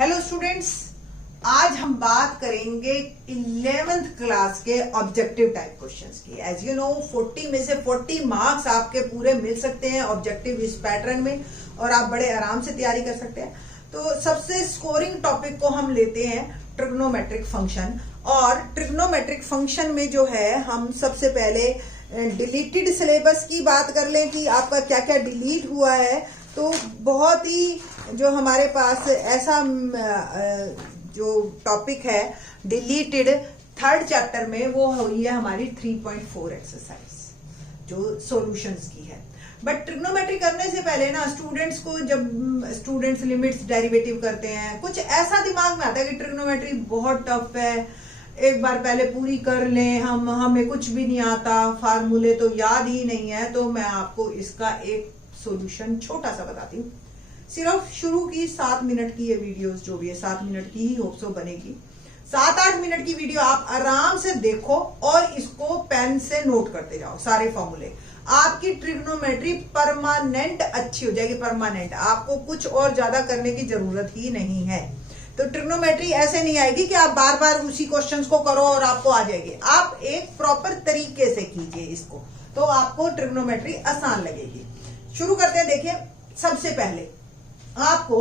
Hello students, आज हम बात करेंगे 11th क्लास के ऑब्जेक्टिव टाइप क्वेश्चंस की। एज यू नो 40 में से 40 मार्क्स आपके पूरे मिल सकते हैं ऑब्जेक्टिव इस पैटर्न में, और आप बड़े आराम से तैयारी कर सकते हैं। तो सबसे स्कोरिंग टॉपिक को हम लेते हैं ट्रिग्नोमेट्रिक फंक्शन, और ट्रिग्नोमेट्रिक फंक्शन में जो है हम सबसे पहले डिलीटेड सिलेबस की बात कर लें कि आपका क्या क्या डिलीट हुआ है। तो बहुत ही जो हमारे पास ऐसा जो टॉपिक है डिलीटेड थर्ड चैप्टर में, वो हुई है हमारी 3.4 एक्सरसाइज जो सॉल्यूशंस की है। बट ट्रिग्नोमेट्री करने से पहले ना स्टूडेंट्स को, जब स्टूडेंट्स लिमिट्स डेरिवेटिव करते हैं, कुछ ऐसा दिमाग में आता है कि ट्रिग्नोमेट्री बहुत टफ है, एक बार पहले पूरी कर लें, हमें कुछ भी नहीं आता, फार्मूले तो याद ही नहीं है। तो मैं आपको इसका एक सॉल्यूशन छोटा सा बताती हूँ। सिर्फ शुरू की 7 मिनट की ये वीडियोस जो भी है 7 मिनट की ही होप सो बनेगी। 7-8 मिनट की वीडियो आप आराम से देखो और इसको पेन से नोट करते जाओ सारे फॉर्मूले। आपकी ट्रिग्नोमेट्री परमानेंट अच्छी हो जाएगी, परमानेंट। आपको कुछ और ज्यादा करने की जरूरत ही नहीं है। तो ट्रिग्नोमेट्री ऐसे नहीं आएगी कि आप बार बार उसी क्वेश्चंस को करो और आपको आ जाएगी। आप एक प्रॉपर तरीके से कीजिए इसको, तो आपको ट्रिग्नोमेट्री आसान लगेगी। शुरू करते हैं। देखिए, सबसे पहले आपको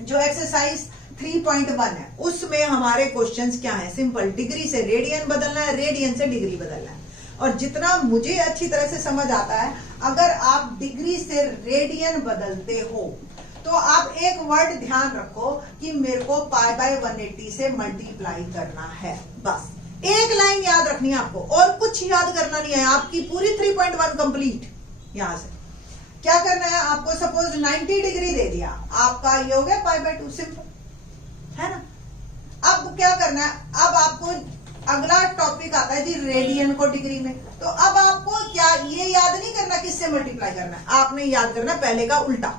जो एक्सरसाइज 3.1 है उसमें हमारे क्वेश्चंस क्या हैं? सिंपल, डिग्री से रेडियन बदलना है, रेडियन से डिग्री बदलना है। और जितना मुझे अच्छी तरह से समझ आता है, अगर आप डिग्री से रेडियन बदलते हो तो आप एक वर्ड ध्यान रखो कि मेरे को π/180 से मल्टीप्लाई करना है। बस एक लाइन याद रखनी है आपको, और कुछ याद करना नहीं है। आपकी पूरी 3.1 कंप्लीट। यहां से क्या करना है आपको? सपोज 90 डिग्री दे दिया, आपका ये हो गया π/2, सिंपल है ना। अब क्या करना है? अब आपको अगला टॉपिक आता है जी रेडियन को डिग्री में। तो अब आपको क्या ये याद नहीं करना किससे मल्टीप्लाई करना है, आपने याद करना पहले का उल्टा।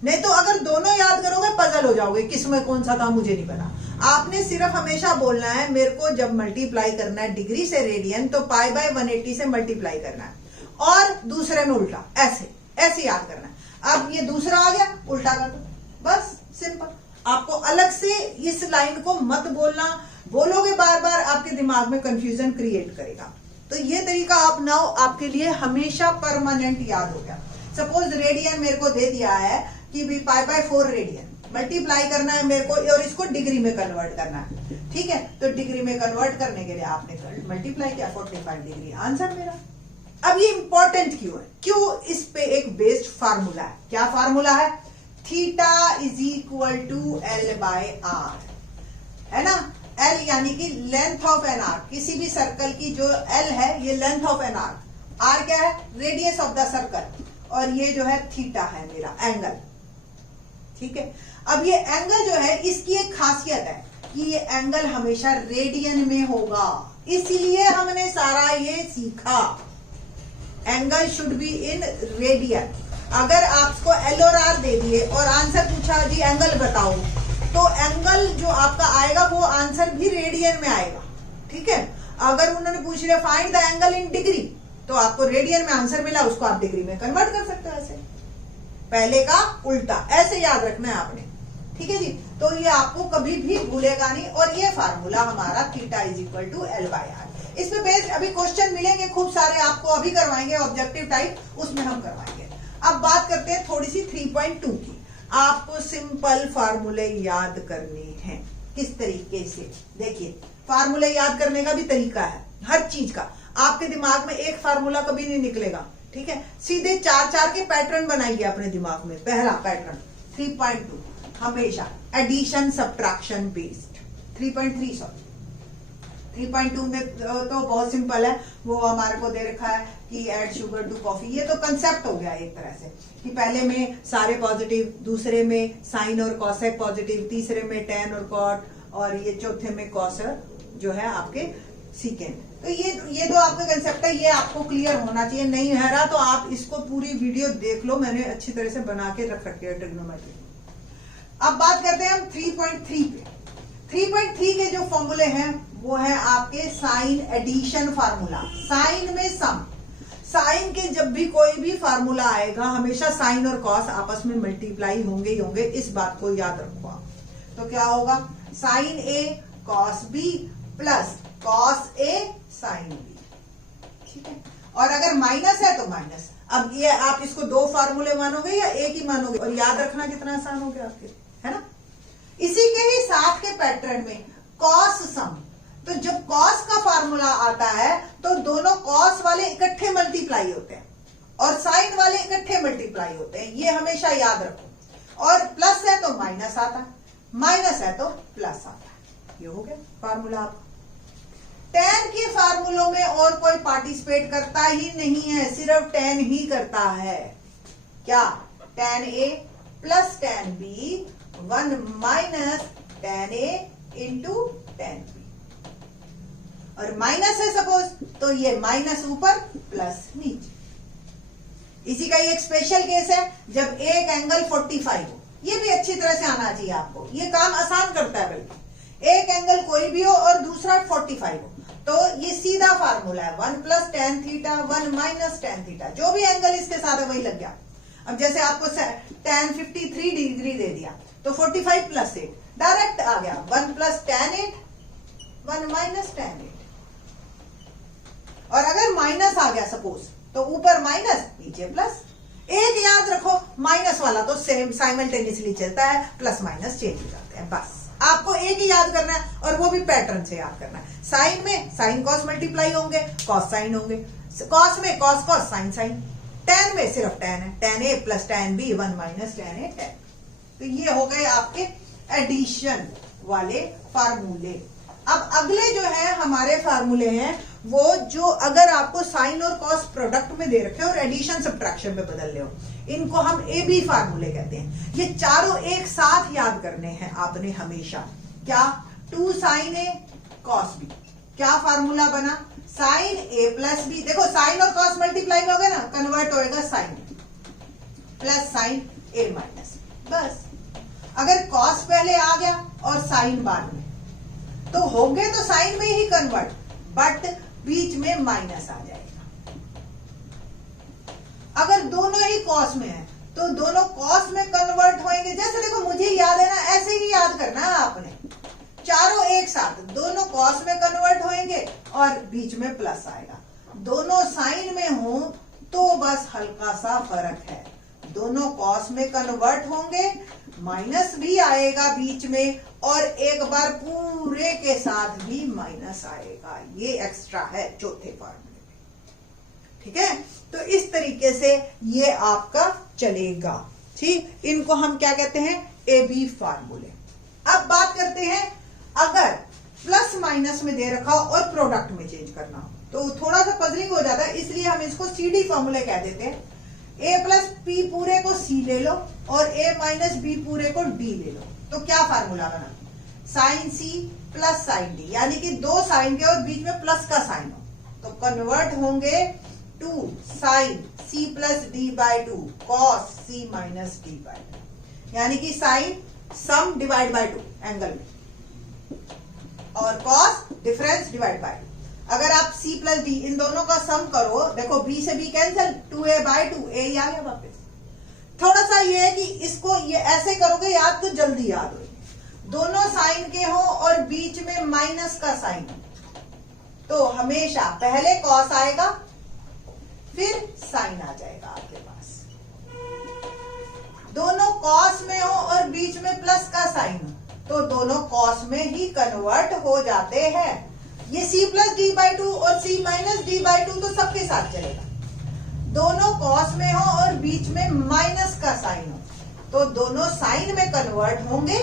नहीं तो अगर दोनों याद करोगे पजल हो जाओगे, किसमें कौन सा था मुझे नहीं पता। आपने सिर्फ हमेशा बोलना है मेरे को जब मल्टीप्लाई करना है डिग्री से रेडियन तो π/180 से मल्टीप्लाई करना है, और दूसरे में उल्टा, ऐसे ऐसे याद करना है। अब ये दूसरा आ गया, उल्टा कर दो, बस सिंपल। आपको अलग से इस लाइन को मत बोलना, बोलोगे बार बार आपके दिमाग में कंफ्यूजन क्रिएट करेगा। तो ये तरीका अपनाओ, आपके लिए हमेशा परमानेंट याद हो गया। सपोज रेडियन मेरे को दे दिया है कि भी π/4 रेडियन मल्टीप्लाई करना है मेरे को, और इसको डिग्री में कन्वर्ट करना है। ठीक है, तो डिग्री में कन्वर्ट करने के लिए आपने मल्टीप्लाई किया 45 डिग्री, आंसर मेरा। अब ये इंपॉर्टेंट क्यों है? क्यों? इस पे एक बेस्ड फार्मूला है। क्या फार्मूला है? Theta is equal to L/R, है ना। L यानी कि लेंथ ऑफ एन आर्क। किसी भी सर्कल की जो L है ये length of an arc. R क्या है? रेडियस ऑफ द सर्कल, और ये जो है थीटा है मेरा एंगल। ठीक है, अब ये एंगल जो है इसकी एक खासियत है कि ये एंगल हमेशा रेडियन में होगा, इसलिए हमने सारा ये सीखा। Angle should be in radian. अगर आपको L और R दे दिए और आंसर पूछा जी एंगल बताओ, तो एंगल जो आपका आएगा वो आंसर भी रेडियन में आएगा। ठीक है, अगर उन्होंने पूछ लिया find the angle in degree, तो आपको रेडियन में आंसर मिला, उसको आप डिग्री में कन्वर्ट कर सकते हो। ऐसे पहले का उल्टा, ऐसे याद रखना है आपने। ठीक है जी, तो ये आपको कभी भी भूलेगा नहीं। और ये फार्मूला हमारा theta is equal to L/R। इसमें बेस्ड अभी क्वेश्चन मिलेंगे खूब सारे, आपको अभी करवाएंगे ऑब्जेक्टिव टाइप, उसमें हम करवाएंगे। अब बात करते हैं थोड़ी सी 3.2 की। आपको सिंपल फार्मूले याद करने हैं। किस तरीके से? देखिए, फार्मूले याद करने का भी तरीका है हर चीज का। आपके दिमाग में एक फार्मूला कभी नहीं निकलेगा। ठीक है, सीधे 4-4 के पैटर्न बनाइए अपने दिमाग में। पहला पैटर्न 3.2 हमेशा एडिशन सब्ट्रैक्शन बेस्ड। 3.3 सॉरी 3.2 में तो बहुत सिंपल है, वो हमारे को दे रखा है कि ऐड शुगर टू कॉफी। ये तो कंसेप्ट हो गया एक तरह से कि पहले में सारे पॉजिटिव, दूसरे में साइन और कॉसेक पॉजिटिव, तीसरे में टेन और कॉट, और ये चौथे में कॉस जो है आपके सीकेंड। तो ये दो आपका कंसेप्ट है, ये आपको क्लियर होना चाहिए। नहीं है रहा तो आप इसको पूरी वीडियो देख लो, मैंने अच्छी तरह से बना के रख रखी है ट्रिग्नोमेट्री। अब बात करते हैं हम 3.3 पे। 3.3 के जो फॉर्मूले हैं वो है आपके साइन एडिशन फार्मूला। साइन में सम, साइन के जब भी कोई भी फार्मूला आएगा हमेशा साइन और कॉस आपस में मल्टीप्लाई होंगे ही होंगे, इस बात को याद रखो आप। तो क्या होगा, sign A cos B plus cos A sine B, ठीक है। और अगर माइनस है तो माइनस। अब ये आप इसको दो फार्मूले मानोगे या एक ही मानोगे, और याद रखना कितना आसान हो गया आपके, है ना। इसी के ही साथ के पैटर्न में कॉस सम, तो जब कॉस का फार्मूला आता है तो दोनों कॉस वाले इकट्ठे मल्टीप्लाई होते हैं और साइन वाले इकट्ठे मल्टीप्लाई होते हैं, ये हमेशा याद रखो। और प्लस है तो माइनस आता है, माइनस है तो प्लस आता है, ये हो गया फार्मूला आपका। tan के फार्मूलों में और कोई पार्टिसिपेट करता ही नहीं है, सिर्फ tan ही करता है। क्या, tan a plus tan b 1 minus tan a into tan b, और माइनस है सपोज तो ये माइनस ऊपर प्लस नीचे। इसी का ये एक स्पेशल केस है जब एक एंगल 45 हो, ये भी अच्छी तरह से आना चाहिए आपको, ये काम आसान करता है। बल्कि एक एंगल कोई भी हो और दूसरा 45 हो, तो ये सीधा फार्मूला है 1 plus tan theta 1 minus tan theta, जो भी एंगल इसके साथ है वही लग गया। अब जैसे आपको tan 53 डिग्री दे दिया तो 45 प्लस 8 डायरेक्ट आ गया 1 प्लस tan 8 1 माइनस tan 8। और अगर माइनस आ गया सपोज तो ऊपर माइनस नीचे प्लस। एक याद रखो, माइनस वाला तो सेम साइमल्टेनियसली चलता है, प्लस माइनस चेंज हो जाते हैं, बस आपको एक ही याद करना है और वो भी पैटर्न से याद करना है। साइन में साइन कॉस मल्टीप्लाई होंगे, कॉस साइन होंगे, कॉस में cos cos sine sine, tan में सिर्फ tan है, tan a plus tan b 1 minus tan a tan। तो ये हो गए आपके एडिशन वाले फार्मूले। अब अगले जो है हमारे फार्मूले हैं वो जो अगर आपको साइन और कॉस प्रोडक्ट में दे रखे और एडिशन सब्ट्रैक्शन में बदल ले हो, इनको हम ए बी फार्मूले कहते हैं। ये चारों एक साथ याद करने हैं आपने हमेशा। क्या, 2 साइन ए कॉस बी, क्या फार्मूला बना, साइन ए प्लस बी। देखो साइन और कॉस मल्टीप्लाई होगा ना, कन्वर्ट होएगा साइन प्लस साइन ए माइनस, बस। अगर कॉस पहले आ गया और साइन बाद में तो होंगे तो साइन में ही कन्वर्ट, बट बीच में माइनस आ जाएगा। अगर दोनों ही कॉस में है तो दोनों कॉस में कन्वर्ट होंगे। जैसे देखो मुझे याद है ना, ऐसे ही याद करना है आपने, चारों एक साथ दोनों कॉस में कन्वर्ट होंगे और बीच में प्लस आएगा। दोनों साइन में हो तो बस हल्का सा फर्क है, दोनों कॉस में कन्वर्ट होंगे, माइनस भी आएगा बीच में और एक बार पूरे के साथ भी माइनस आएगा। ये एक्स्ट्रा है चौथे फार्मूले में, ठीक है। तो इस तरीके से ये आपका चलेगा, ठीक। इनको हम क्या कहते हैं, ए बी फार्मूले। अब बात करते हैं अगर प्लस माइनस में दे रखा हो और प्रोडक्ट में चेंज करना हो तो थोड़ा सा पजलिंग हो जाता है, इसलिए हम इसको सी डी फार्मूले कह देते हैं। a प्लस पी पूरे को c ले लो और a माइनस बी पूरे को d ले लो, तो क्या फार्मूला बना, sine c plus sine d, यानी कि दो साइन के और बीच में प्लस का साइन हो तो कन्वर्ट होंगे 2 sine c plus d by 2 cos c minus d by 2, यानी कि sine sum divide by 2 angle में और कॉस डिफरेंस डिवाइड बाई 2। अगर आप c प्लस डी इन दोनों का सम करो, देखो b से b cancel, 2a by 2 a आ गया वापस। थोड़ा सा ये है कि इसको ये ऐसे करोगे याद तो जल्दी याद हो। दोनों साइन के हो और बीच में माइनस का साइन तो हमेशा पहले कॉस आएगा फिर साइन आ जाएगा आपके पास। दोनों कॉस में हो और बीच में प्लस का साइन हो तो दोनों कॉस में ही कन्वर्ट हो जाते हैं। ये c प्लस डी बाई 2 और c माइनस डी बाई 2 तो सबके साथ चलेगा। दोनों कॉस में हो और बीच में माइनस का साइन हो तो दोनों साइन में कन्वर्ट होंगे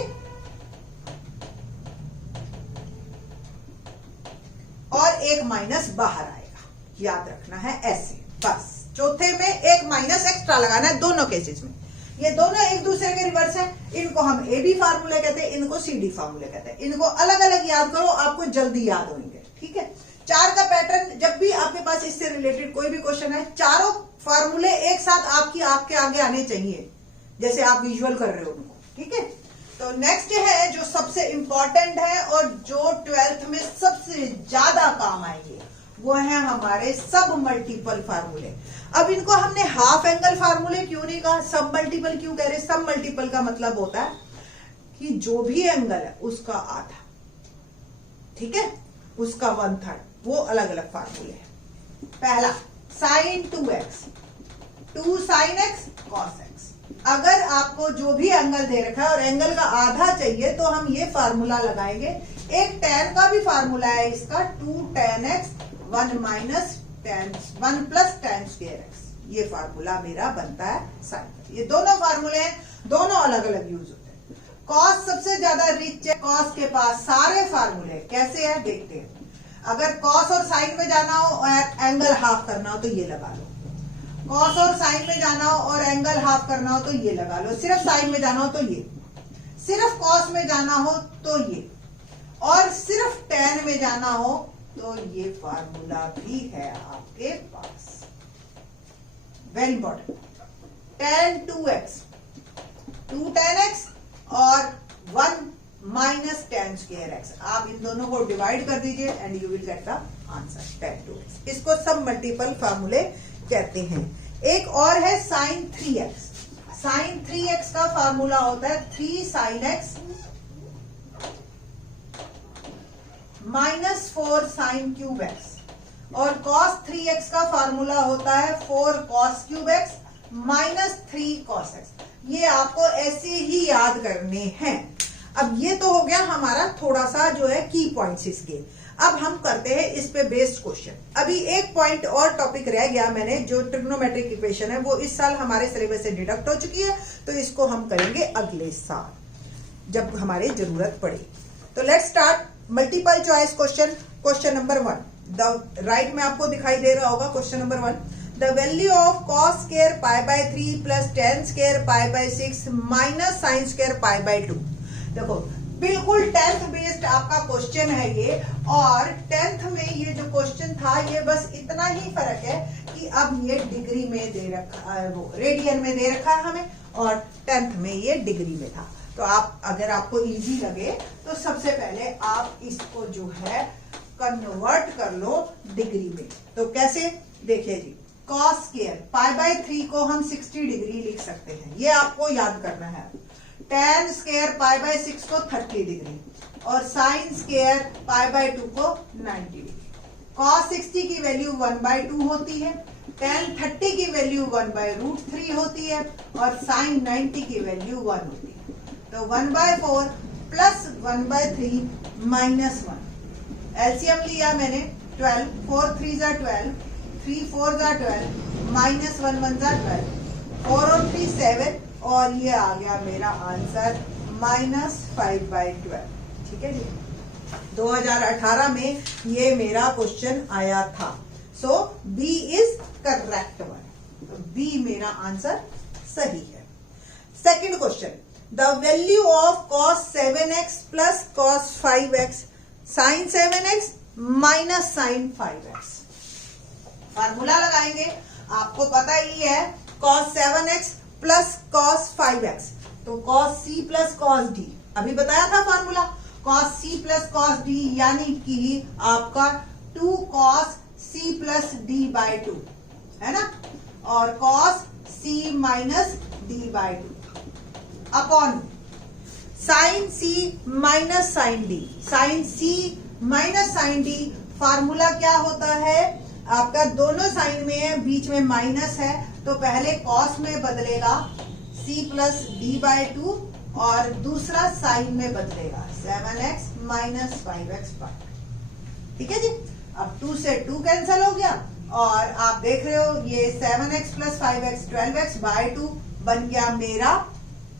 और एक माइनस बाहर आएगा, याद रखना है ऐसे। बस चौथे में एक माइनस एक्स्ट्रा लगाना है दोनों केसेस में। ये दोनों एक दूसरे के रिवर्स है, इनको हम ए बी फार्मूले कहते हैं, इनको सी डी फार्मूले कहते हैं। इनको अलग अलग याद करो, आपको जल्दी याद होंगे, ठीक है। 4 का पैटर्न, जब भी आपके पास इससे रिलेटेड कोई भी क्वेश्चन है, चारों फार्मूले एक साथ आपके आगे आने चाहिए, जैसे आप विजुअल कर रहे हो उनको, ठीक है। तो नेक्स्ट है जो सबसे इंपॉर्टेंट है और जो 12th में सबसे ज्यादा काम आएंगे, वो है हमारे सब मल्टीपल फार्मूले। अब इनको हमने हाफ एंगल फार्मूले क्यों नहीं कहा, सब मल्टीपल क्यों कह रहे। सब मल्टीपल का मतलब होता है कि जो भी एंगल है उसका आधा, ठीक है, उसका 1/3, वो अलग अलग फार्मूले हैं। पहला sin 2x, 2 sin x cos x। अगर आपको जो भी एंगल दे रखा है और एंगल का आधा चाहिए तो हम ये फार्मूला लगाएंगे। एक tan का भी फार्मूला है इसका, 2 tan x 1 plus tan square x। ये फार्मूला मेरा बनता है sin। ये दोनों फार्मूले हैं, दोनों अलग अलग यूज होते हैं। cos सबसे ज्यादा रिच है, cos के पास सारे फार्मूले कैसे है देखते हैं। अगर cos और sin में जाना हो और एंगल हाफ करना हो तो ये लगा लो, cos और sin में जाना हो और एंगल हाफ करना हो तो ये लगा लो, सिर्फ sin में जाना हो तो ये, सिर्फ cos में जाना हो तो ये, और सिर्फ tan में जाना हो तो ये फार्मूला भी है आपके पास। Very important, tan 2x, 2 tan x और 1 माइनस tan square x। आप इन दोनों को डिवाइड कर दीजिए and you will get the answer tan 2x। इसको सब मल्टीपल फार्मूले कहते हैं। एक और है sin 3x। sin 3x का फार्मूला होता है 3 sin x minus 4 sin cube x, और cos 3x का फार्मूला होता है 4 cos cube x minus 3 cos x। ये आपको ऐसे ही याद करने हैं। अब ये तो हो गया हमारा थोड़ा सा जो है की पॉइंट्स इसके। अब हम करते हैं इस पे बेस्ड क्वेश्चन। अभी एक पॉइंट और टॉपिक रह गया मैंने, जो ट्रिग्नोमेट्रिक इक्वेशन है, वो इस साल हमारे सिलेबस से डिडक्ट हो चुकी है, तो इसको हम करेंगे अगले साल जब हमारे जरूरत पड़े। तो let's start multiple choice question. Question number 1, the right में आपको दिखाई दे रहा होगा। Question number 1, the value of cos square π/3 plus tan square π/6 minus sin square π/2। देखो बिल्कुल 10th बेस्ड आपका क्वेश्चन है ये, और 10th में ये जो क्वेश्चन था ये बस इतना ही फर्क है कि अब ये डिग्री में दे रखा है, वो रेडियन में दे रखा है हमें, और 10th में ये डिग्री में था। तो आप अगर आपको इजी लगे तो सबसे पहले आप इसको जो है कन्वर्ट कर लो डिग्री में। तो कैसे, देखिए जी, cos स्क्वायर π/3 को हम 60 डिग्री लिख सकते हैं, ये आपको याद करना है। tan स्क्वायर π/6 को 30 डिग्री, और sin स्क्वायर π/2 को 90 डिग्री। cos 60 की वैल्यू 1/2 होती है, tan 30 की वैल्यू 1/√3 होती है, और sin 90 की वैल्यू 1 होती है। तो 1/4 प्लस 1/3 माइनस 1। एलसीएम लिया मैंने 12, 4 3 जा 12, 3 4 जा 12, माइनस 1 1 जा 12, 4 और 3 7, और ये आ गया मेरा आंसर -5/12। ठीक है जी, 2018 में ये मेरा क्वेश्चन आया था। सो बी इज करेक्ट वन, तो बी मेरा आंसर सही है। Second question, the value of cos 7x plus cos 5x sin 7x minus sin 5x। Formula लगाएंगे, आपको पता ही है cos 7x plus cos 5x, तो cos c plus cos d, अभी बताया था formula, cos c plus cos d यानी कि आपका 2 cos c प्लस d/2 है ना, और cos c minus d/2 upon sin c minus sin d। sin c minus sin d formula क्या होता है आपका, दोनों साइन में है, बीच में माइनस है, तो पहले cos में बदलेगा c प्लस d/2, और दूसरा साइन में बदलेगा 7x माइनस 5x/2। ठीक है जी, अब 2 से 2 कैंसिल हो गया, और आप देख रहे हो ये 7x प्लस 5x 12x/2 बन गया मेरा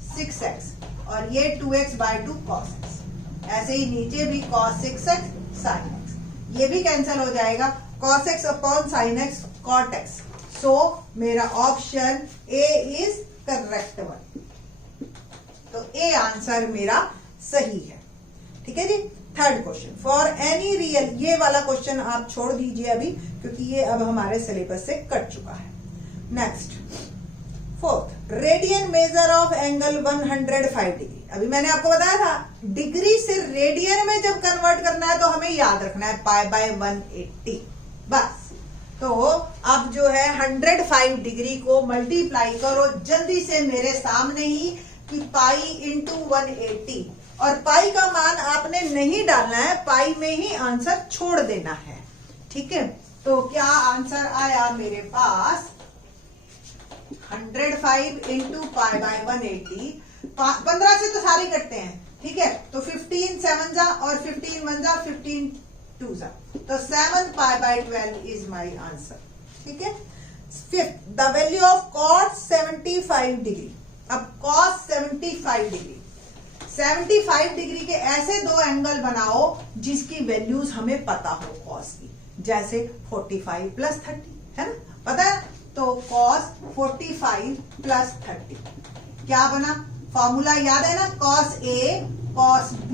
6x, और ये 2x/2 cos x। ऐसे ही नीचे भी cos 6x sin x, ये भी कैंसिल हो जाएगा, cos x upon sin x cot x। So मेरा option A is correct one, तो ए आंसर मेरा सही है। ठीक है जी। Third question, for any real, ये वाला क्वेश्चन आप छोड़ दीजिए अभी, क्योंकि ये अब हमारे सिलेबस से कट चुका है। Next, fourth, radian measure of angle 105 degree. अभी मैंने आपको बताया था डिग्री से रेडियन में जब कन्वर्ट करना है तो हमें याद रखना है π/180 बस। तो अब जो है 105 डिग्री को मल्टीप्लाई करो जल्दी से, मेरे सामने ही कि पाई इंटू 180, और पाई का मान आपने नहीं डालना है, पाई में ही आंसर छोड़ देना है। ठीक है, तो क्या आंसर आया मेरे पास 105 इंटू पाई बाय 180। 15 से तो सारे कटते हैं, ठीक है, तो 15 7 जा और 15 1 जा, 15 2 जा, तो 7 pi by 12 is my answer. ठीक है, fifth, the value of cos 75 degree. अब cos 75 डिग्री, 75 डिग्री के ऐसे दो एंगल बनाओ जिसकी वैल्यूज हमें पता हो cos की, जैसे 45 प्लस 30 है ना, पता है, तो cos 45 प्लस 30 क्या बना, फॉर्मूला याद है ना, cos A cos B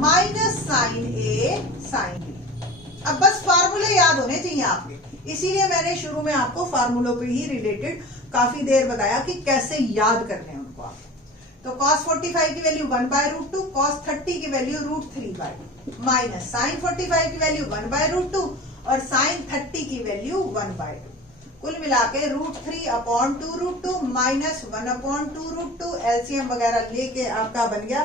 minus sin A sin B। अब बस फार्मूले याद होने चाहिए आपके, इसीलिए मैंने शुरू में आपको फार्मूलों पे ही रिलेटेड काफी देर बताया कि कैसे याद करने हैं उनको आप। तो cos 45 की वैल्यू 1/√2, cos 30 की वैल्यू √3/2, माइनस sin 45 की वैल्यू 1/√2 और sin 30 की वैल्यू 1/2, कुल मिला के √3/2√2 माइनस 1/2√2, एलसीएम वगैरह लेके आपका बन गया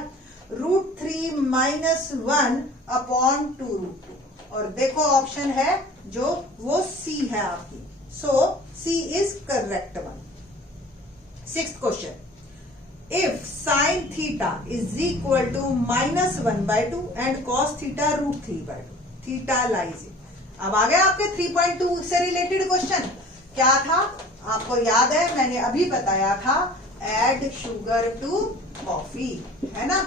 √3 माइनस 1/2√2, और देखो ऑप्शन है जो वो सी है आपकी, so C is correct one. Sixth question, if sin theta is equal to -1/2 and cos theta √3/2, theta lies in. अब आ गया आपके 3.2 से रिलेटेड क्वेश्चन। क्या था आपको याद है, मैंने अभी बताया था, एड शुगर टू कॉफी, है ना।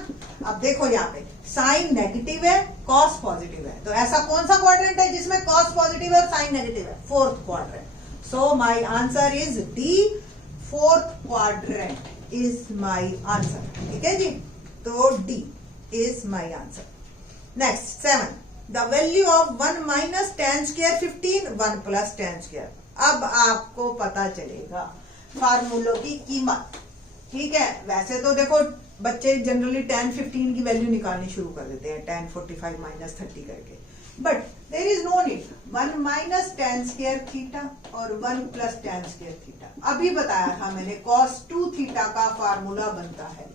अब देखो यहाँ पे साइन नेगेटिव है, कॉस पॉजिटिव है, तो ऐसा कौन सा क्वाड्रेंट है जिसमें कॉस पॉजिटिव है और साइन नेगेटिव है, fourth quadrant. So my answer is D, fourth quadrant is my answer. ठीक है जी, तो D is my answer. Next 7, the value of 1 minus tan square 15, 1 plus tan square. अब आपको पता चलेगा फार्मूलों की कीमत। ठीक है, वैसे तो देखो बच्चे जनरली tan 15 की वैल्यू निकालनी शुरू कर देते हैं tan 45 माइनस 30 करके, but there is no need. 1 minus tan square theta और 1 प्लस tan स्क्वायर थीटा, अभी बताया था मैंने, cos 2 थीटा का फार्मूला बनता है।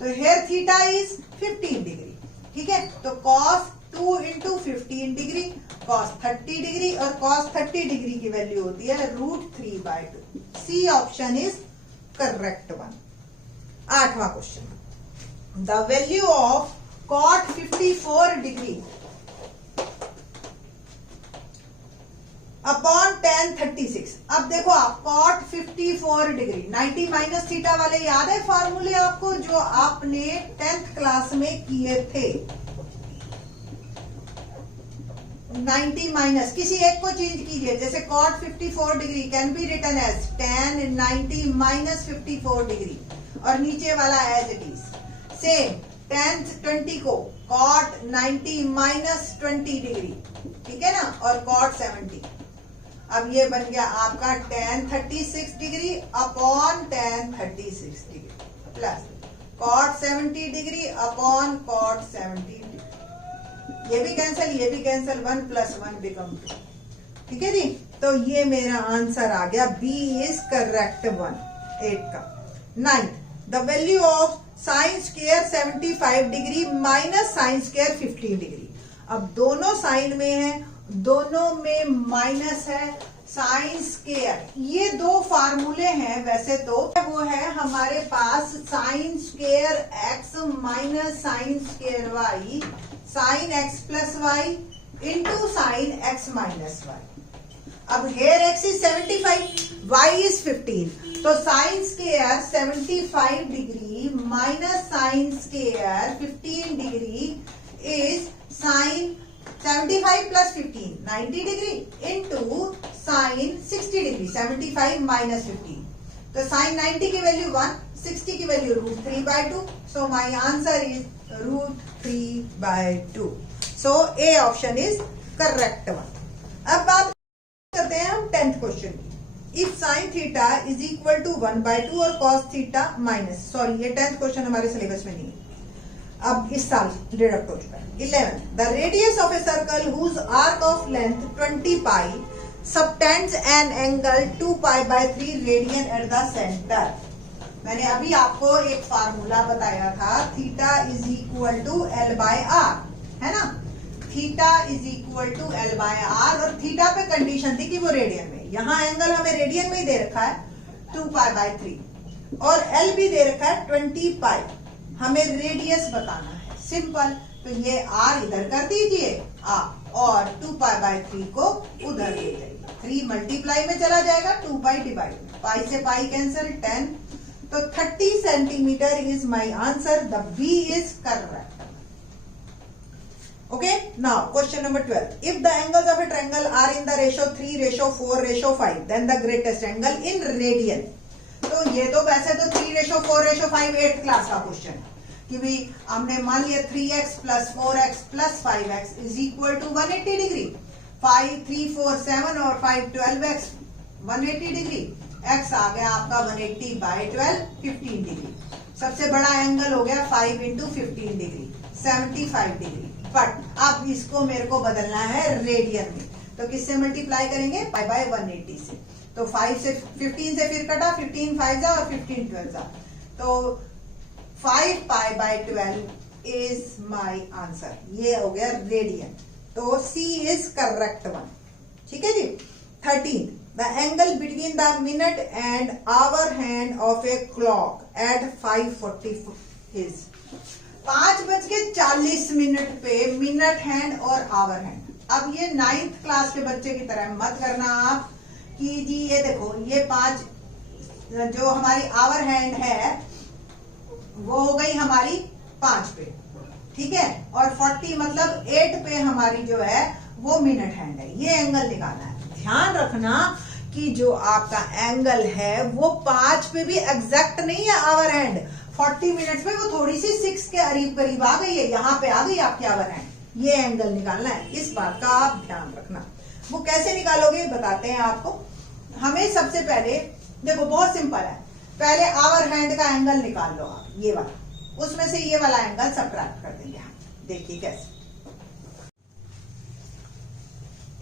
तो हेयर थीटा इज 15 डिग्री, ठीक है, तो cos 2 into 15 degree, cos 30 degree, और cos 30 डिग्री की वैल्यू होती है √3/2। C option is correct one. 8वां question, the value of cot 54 degree upon tan 36। अब देखो आप cot 54 डिग्री, 90 माइनस थीटा वाले याद है फार्मूले आपको, जो आपने 10th क्लास में किए थे। 90 माइनस, किसी एक को चेंज कीजिए, जैसे cot 54 degree can be written as tan 90 minus 54 degree, और नीचे वाला as it is. Same tan 20 को cot 90 माइनस 20 डिग्री, ठीक है ना, और cot 70। अब ये बन गया आपका tan 36 degree upon tan 36 degree plus cot 70 degree upon cot 70 degree. ये भी कैंसिल, ये भी कैंसिल, 1 प्लस 1 बिकम 2। ठीक है जी, तो ये मेरा आंसर आ गया, बी इज करेक्ट वन 8 का। 9th, the value of sine square 75 degree minus sine square 15 degree. अब दोनों साइन में है, दोनों में माइनस है, साइन स्क्वायर, ये दो फार्मूले हैं वैसे तो, वो है हमारे पास sine square x minus sine square y, sine x plus y into sine x minus y. अब here x is 75, y is 15, तो sine square 75 degree minus sine square 15 degree is sine 75 plus 15 90 degree into sine 60 degree 75 minus 15, तो sine 90 की value 1, 60 की value √3/2, so my answer is √3/2। So A option is correct one. अब बात करते हैं हम 10th question की। If sine theta is equal to 1/2 और cos थीटा माइनस, सॉरी ये 10th क्वेश्चन हमारे सिलेबस में नहीं है, अब इस साल डिडक्ट हो चुका है। 11, the radius of a circle whose arc of length 20 pi subtends an angle 2 pi by 3 radian at the centre. मैंने अभी आपको एक फार्मूला बताया था, theta is equal to L by R, है ना। Theta is equal to L by R, और theta पे कंडीशन थी कि वो रेडियन में, यहाँ एंगल हमें रेडियन में ही दे रखा है 2π/3, और एल भी दे रखा है 20π, हमें रेडियस बताना है, सिंपल। तो ये आर इधर कर दीजिए आप, और 2π/3 को उधर ले जाइए, 3 मल्टीप्लाई में चला जाएगा, 2π डिवाइड में, पाई से पाई कैंसिल, 10, तो 30 centimetre is my answer, the B is correct. Okay, now question number 12. If the angles of a triangle are in the ratio 3:4:5, then the greatest angle in radian. तो ये तो वैसे तो 3:4:5 8th class का question कि भी हमने मान लिया 3x + 4x + 5x is equal to 180 degree, 5 3 4 7 और 5 12x 180 डिग्री, x आ गया आपका 180/12 15 डिग्री। सबसे बड़ा एंगल हो गया 5 × 15 डिग्री 75 डिग्री, बट अब इसको मेरे को बदलना है रेडियन में, तो किससे मल्टीप्लाई करेंगे, π/180 से। तो 5 से 15 से फिर कटा, 15 5 जा और 15 12 जा, तो 5π/12 इज माय आंसर, ये हो गया रेडियन, तो सी इज करेक्ट वन। ठीक है जी। 13, the angle between the minute and hour hand of a clock at 5:40 is 5:40 पे मिनट हैंड और आवर हैंड। अब ये 9th क्लास के बच्चे की तरह मत करना आप कि जी ये देखो ये 5 जो हमारी आवर हैंड है वो हो गई हमारी 5 पे, ठीक है, और 40 मतलब 8 पे हमारी जो है वो मिनट हैंड है, ये एंगल निकालना है। ध्यान रखना कि जो आपका एंगल है वो 5 पे भी एग्जैक्ट नहीं है आवर हैंड, 40 मिनट्स में वो थोड़ी सी 6 के करीब आ गई है, यहाँ पे आ गई आपकी आवर हैंड, ये एंगल निकालना है, इस बात का आप ध्यान रखना। वो कैसे निकालोगे बताते हैं आपको। हमें सबसे पहले देखो बहुत सिंपल है, पहले आवर हैंड का एंगल निकाल लो आप, ये वाला, उसमें से ये वाला एंगल सब्ट्रैक्ट कर देंगे हम। देखिए कैसे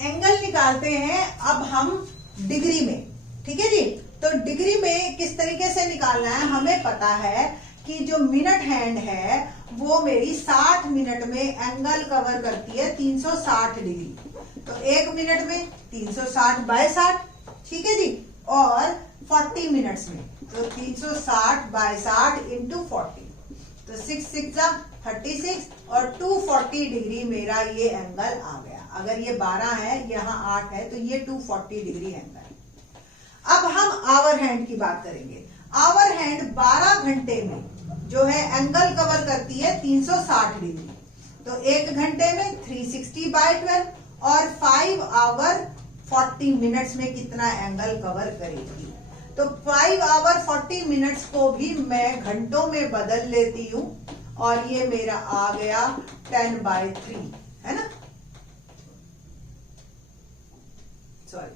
एंगल निकालते हैं अब हम डिग्री में, ठीक है जी। तो डिग्री में किस तरीके से निकालना है, हमें पता है कि जो मिनट हैंड है वो मेरी 60 मिनट में एंगल कवर करती है 360 डिग्री, तो 1 मिनट में 360/60, ठीक है जी, और 40 मिनट्स में तो 360/60 × 40, तो 6 6 36 और 240 डिग्री मेरा ये एंगल आ गया। अगर ये 12 है यहाँ 8 है तो ये 240 डिग्री एंगल। अब हम आवर हैंड की बात करेंगे। आवर हैंड 12 घंटे में जो है एंगल कवर करती है 360 डिग्री, तो 1 घंटे में 360/12 और 5 आवर 40 मिनट्स में कितना एंगल कवर करेगी। तो 5 आवर 40 मिनट्स को भी मैं घंटों में बदल लेती हूं और ये मेरा आ गया 10/3, है ना, सॉरी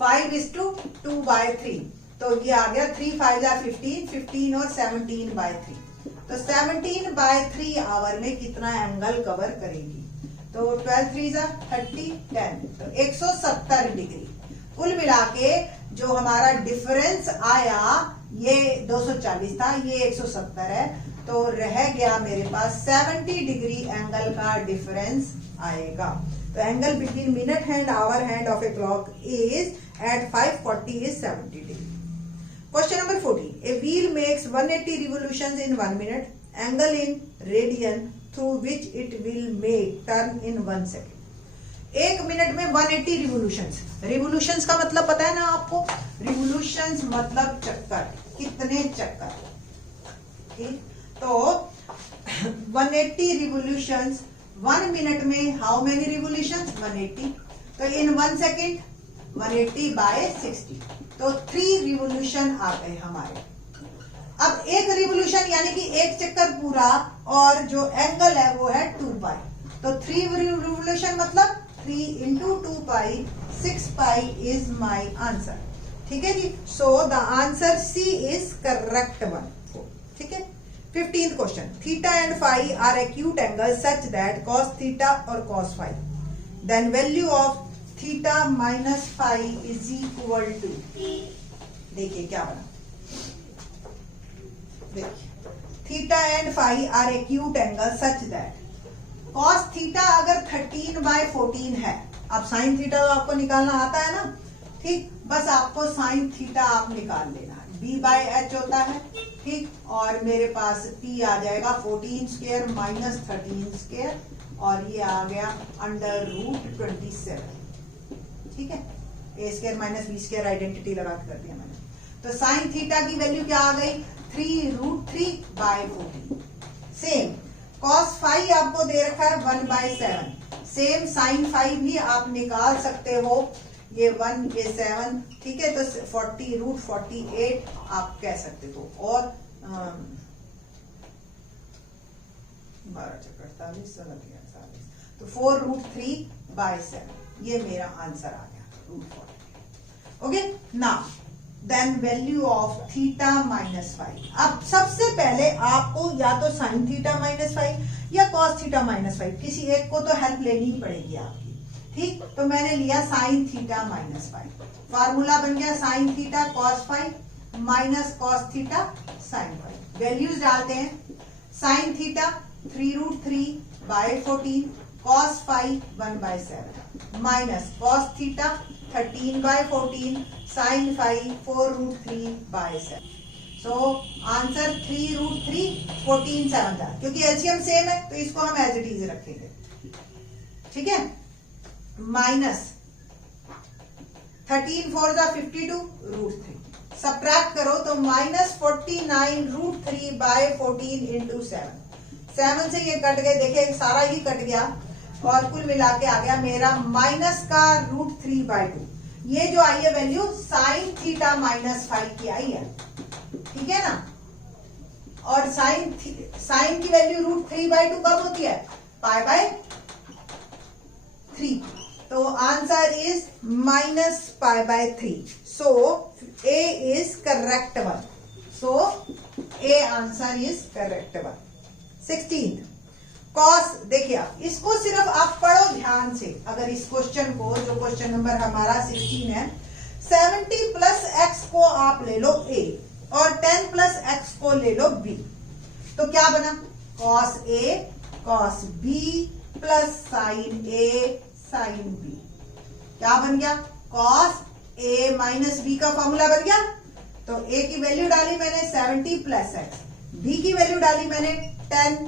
5:2/3, तो ये आ गया 3 5 जा 15, 15 और 17/3, तो 17/3 आवर में कितना एंगल कवर करेगी, तो 12 3 जा 30 10, तो 170 डिग्री। कुल मिला के जो हमारा डिफरेंस आया ये 240 था, ये 170 है, तो रह गया मेरे पास 70 डिग्री एंगल का डिफरेंस आएगा। तो angle between minute hand hour hand of a clock is at 5:40 is 70 degree. Question number 14. A wheel makes 180 revolutions in 1 minute. Angle in radian through which it will make turn in 1 second. 1 minute में 180 revolutions. Revolutions का मतलब पता है ना आपको, revolutions मतलब चक्कर, कितने चक्कर, ठीक। तो 180 रिवोल्यूशंस 1 मिनट में हाउ मेनी रिवोल्यूशंस 180, तो इन 1 सेकेंड 180/60, तो 3 रिवोल्यूशन आ गए हमारे। अब एक रिवोल्यूशन यानी कि एक चक्कर पूरा, और जो एंगल है वो है 2π, तो 3 रिवोल्यूशन मतलब 3 × 2π 6π इज माई आंसर, ठीक है जी। So the answer C is correct one, ठीक है। 15th question, theta and phi are acute angle such that cos theta और cos phi, then value of theta minus phi is equal to, देखिए क्या बना, देखिए theta and phi are acute angle such that cos theta अगर 13/14 है, अब sine theta तो आपको निकालना आता है ना, ठीक, बस आपको साइन थीटा आप निकाल लेना है, b/h होता है, ठीक, और मेरे पास p आ जाएगा 14² माइनस 13², और ये आ गया √27, ठीक है, a² माइनस b² आइडेंटिटी लगा के कर दिया मैंने। तो साइन थीटा की वैल्यू क्या आ गई 3√3/14। सेम कॉस फाई आपको दे रखा है 1/7, सेम साइन फाई भी आप निकाल सकते हो, ये 1 ये 7, ठीक है, तो 40√48 आप कह सकते हो, और 12×48, तो 4√3/7, ये मेरा आंसर आ गया √48। Okay, now then value of theta minus phi. अब सबसे पहले आपको या तो साइन थीटा माइनस फाई या कॉस थीटा माइनस फाई, किसी एक को तो हेल्प लेनी ही पड़ेगी आपकी, ठीक, तो मैंने लिया sine theta minus phi, formula बन गया sine theta cos phi minus cos theta sine phi. Values डालते हैं, sine theta 3√3/14, cos phi 1/7 minus cos theta 13/14, sine phi 4√3/7। So answer 3√3 14/7 था, क्योंकि एलसीएम सेम है तो इसको हम एज इट इज रखेंगे, ठीक है, माइनस 13×4 = 52 √3, सबट्रैक्ट करो तो माइनस 49√3/14 इंटू 7 से ये कट गए, देखिए सारा ही कट गया, और कुल मिला के आ गया मेरा माइनस का √3/2। ये जो आई है value sine theta minus phi की आई है, ठीक है ना, और साइन की वैल्यू √3/2 कब होती है, π/3, तो answer is -π/3। So A is correct one, so A answer is correct one. 16 cos, देखिए आप इसको सिर्फ आप पढ़ो ध्यान से, अगर इस क्वेश्चन को, जो क्वेश्चन नंबर हमारा 16 है, 70 + x को आप ले लो a और 10 + x को ले लो b, तो क्या बना, cos a cos b plus sine a sine b, क्या बन गया, cos a माइनस b का फॉर्मूला बन गया। तो a की वैल्यू डाली मैंने 70 + x, b की वैल्यू डाली मैंने 10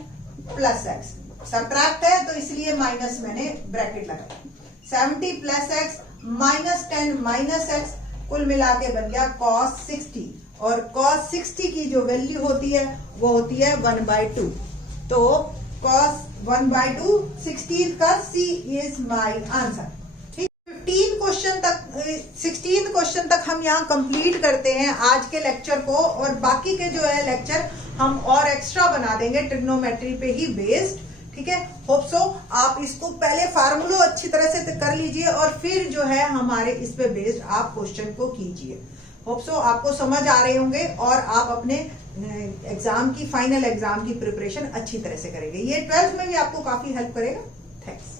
+ x, सबट्रैक्ट है तो इसलिए माइनस मैंने ब्रैकेट लगाया, 70 + x माइनस 10 - x, कुल मिला के बन गया cos 60, और cos 60 की जो वैल्यू होती है वो होती है 1/2, तो cos 1/2 16 का C इज माय आंसर, ठीक। 16 क्वेश्चन तक हम यहाँ कंप्लीट करते हैं आज के लेक्चर को, और बाकी के जो है लेक्चर हम और एक्स्ट्रा बना देंगे ट्रिग्नोमेट्री पे ही बेस्ड, ठीक है। होप सो आप इसको पहले फार्मूला अच्छी तरह से कर लीजिए, और फिर जो है हमारे इस पे बेस्ड आप क्वेश्चन को कीजिए। होप सो आपको समझ आ रहे होंगे, और आप अपने एग्जाम की, फाइनल एग्जाम की प्रिपरेशन अच्छी तरह से करेंगे। ये 12th में भी आपको काफी हेल्प करेगा। थैंक्स।